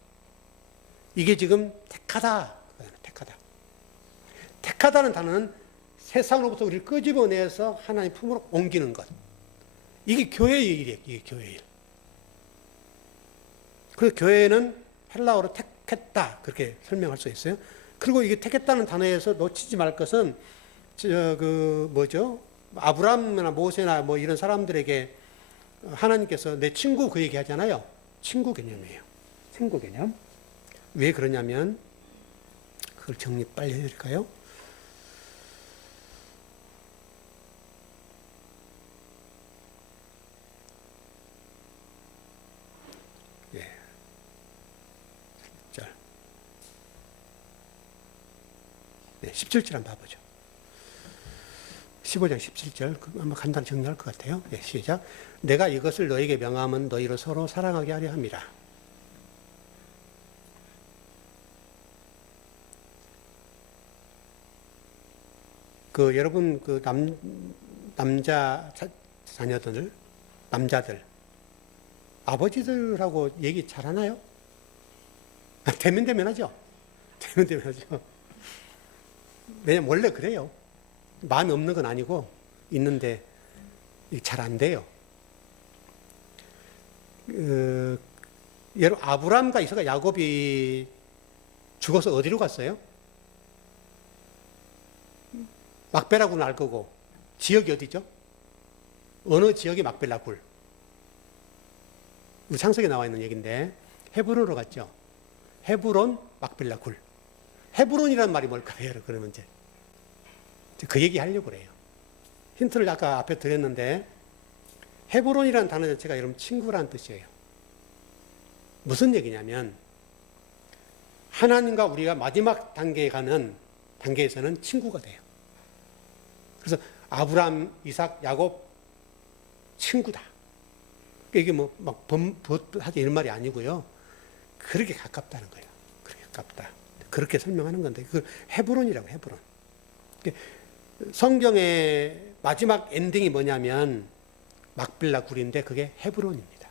이게 지금 택하다. 택하다. 택하다는 단어는 세상으로부터 우리를 끄집어내서 하나님 품으로 옮기는 것. 이게 교회의 일이에요. 이게 교회의 일. 그래서 교회는 헬라어로 택했다. 그렇게 설명할 수 있어요. 그리고 이게 택했다는 단어에서 놓치지 말 것은, 아브라함이나 모세나 뭐 이런 사람들에게 하나님께서 내 친구 그 얘기 하잖아요. 친구 개념이에요. 친구 개념. 왜 그러냐면, 그걸 정리 빨리 해드릴까요? 예. 1절. 네, 17절 한번 봐보죠. 15장 17절, 아마 간단히 정리할 것 같아요. 네, 시작. 내가 이것을 너에게 명하면 너희를 서로 사랑하게 하려 함이라. 여러분, 남자 자녀들, 남자들, 아버지들하고 얘기 잘 하나요? 대면대면하죠? 대면대면하죠? 왜냐면 원래 그래요. 마음이 없는 건 아니고 있는데 잘 안 돼요. 여러분, 아브라함과 이삭과 야곱이 죽어서 어디로 갔어요? 막벨라굴은 알 거고, 지역이 어디죠? 어느 지역이 막벨라 굴? 창세기에 나와 있는 얘기인데 헤브론으로 갔죠. 헤브론, 막벨라 굴. 헤브론이라는 말이 뭘까요? 그러면 이제 그 얘기 하려고 그래요. 힌트를 아까 앞에 드렸는데, 헤브론이라는 단어 자체가 여러분 친구라는 뜻이에요. 무슨 얘기냐면, 하나님과 우리가 마지막 단계에 가는 단계에서는 친구가 돼요. 그래서 아브라함, 이삭, 야곱 친구다. 이게 하지 이런 말이 아니고요. 그렇게 가깝다는 거예요. 그렇게 가깝다. 그렇게 설명하는 건데, 그 헤브론이라고, 헤브론. 성경의 마지막 엔딩이 뭐냐면 막빌라 굴인데 그게 헤브론입니다.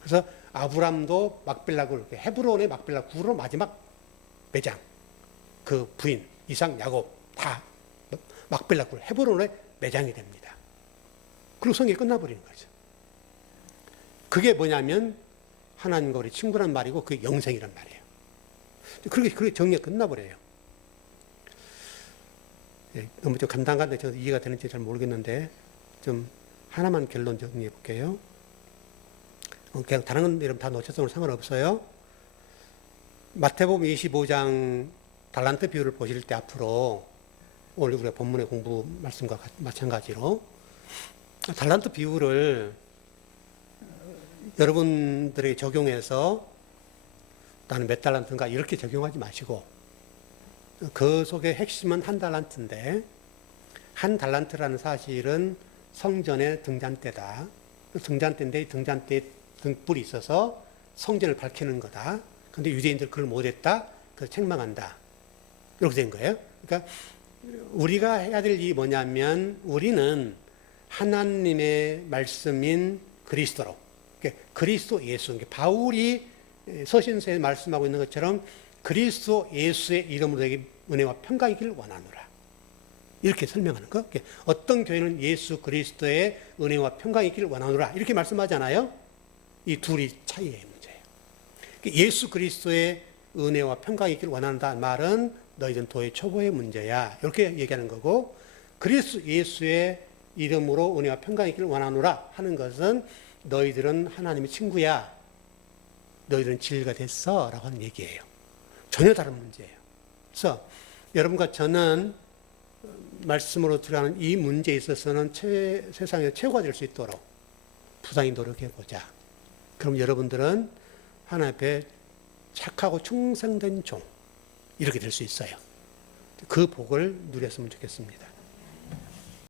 그래서 아브람도 막빌라 굴, 헤브론의 막빌라 굴로 마지막 매장, 그 부인 이삭, 야곱 다 막빌라 굴, 헤브론의 매장이 됩니다. 그리고 성경이 끝나버리는 거죠. 그게 뭐냐면 하나님과 우리 친구란 말이고 그게 영생이란 말이에요. 그렇게 정리가 끝나버려요. 예, 너무 좀 간단한데 저 이해가 되는지 잘 모르겠는데 좀 하나만 결론 정리해 볼게요. 그냥 다른 건 여러분 다 놓쳤어도 상관없어요. 마태복음 25장 달란트 비유를 보실 때 앞으로 오늘 우리가 본문의 공부 말씀과 마찬가지로 달란트 비유를 여러분들에게 적용해서 나는 몇 달란트인가 이렇게 적용하지 마시고 그 속의 핵심은 한 달란트인데 한 달란트라는 사실은 성전의 등잔대다. 등잔대인데 등잔대에 등불이 있어서 성전을 밝히는 거다. 그런데 유대인들 그걸 못했다. 그래서 책망한다. 이렇게 된 거예요. 그러니까 우리가 해야 될 일이 뭐냐면 우리는 하나님의 말씀인 그리스도로 그리스도 예수, 바울이 서신서에 말씀하고 있는 것처럼 그리스도 예수의 이름으로 내게 은혜와 평강이 있기를 원하노라. 이렇게 설명하는 거. 어떤 교회는 예수 그리스도의 은혜와 평강이 있기를 원하노라. 이렇게 말씀하잖아요. 이 둘이 차이의 문제예요. 예수 그리스도의 은혜와 평강이 있기를 원한다는 말은 너희들은 도의 초보의 문제야. 이렇게 얘기하는 거고, 그리스도 예수의 이름으로 은혜와 평강이 있기를 원하노라 하는 것은 너희들은 하나님의 친구야. 너희들은 진리가 됐어. 라고 하는 얘기예요. 전혀 다른 문제예요. 그래서 여러분과 저는 말씀으로 들어가는 이 문제에 있어서는 세상에 최고가 될 수 있도록 부단히 노력해보자. 그럼 여러분들은 하나님 앞에 착하고 충성된 종 이렇게 될 수 있어요. 그 복을 누렸으면 좋겠습니다.